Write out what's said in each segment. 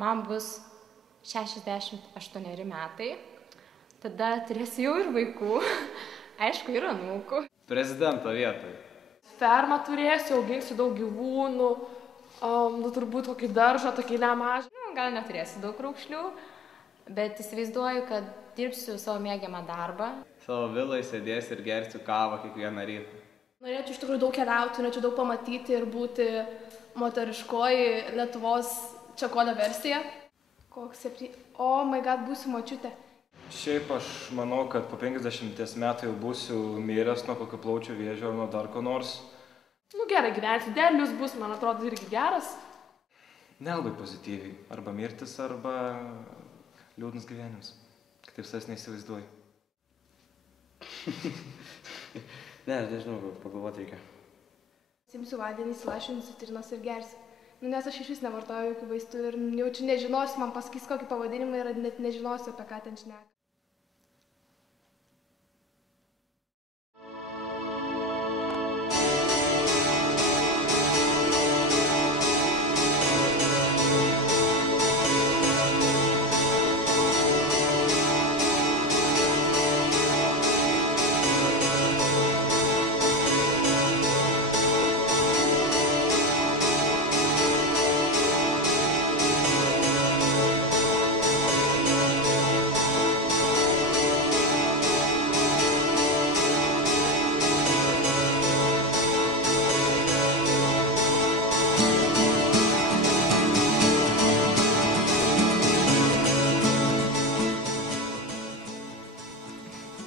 man bus 68 metai, tada turėsiu jau ir vaikų, aišku, ir anūkų. Prezidento vietoj. Fermą turėsiu, auginsiu daug gyvūnų, turbūt kokį daržą, tokį nemažą. Gal neturėsiu daug raukšlių, bet įsivaizduoju, kad dirbsiu savo mėgiamą darbą. Savo viloj sėdėsiu ir gersiu kavą kiekvieną rytą. Norėčiau iš tikrųjų daug keliauti, norėčiau daug pamatyti ir būti moteriškoji Lietuvos Čekolio versija. Koks 7... O my god, būsiu močiutė. Šiaip aš manau, kad po 50 metų jau būsiu miręs nuo kokio plaučių vėžio ar nuo dar ko nors. Gerai, gyventi derlius bus, man atrodo, irgi geras. Nelabai pozityviai. Arba mirtis, arba liūdnas gyvenimas. Kitaip savęs neįsivaizduoju. Ne, nežinau, pagalvoti reikia. Simsiu vandenį, įsilašinsiu citrinos ir gersiu. Nes aš iš vis nevartoju jokių vaistų ir jaučiu nežinosiu, man pasakys kokį pavadinimą ir net nežinosiu, apie ką ten šneka.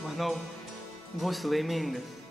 Manau, būsiu laimingas.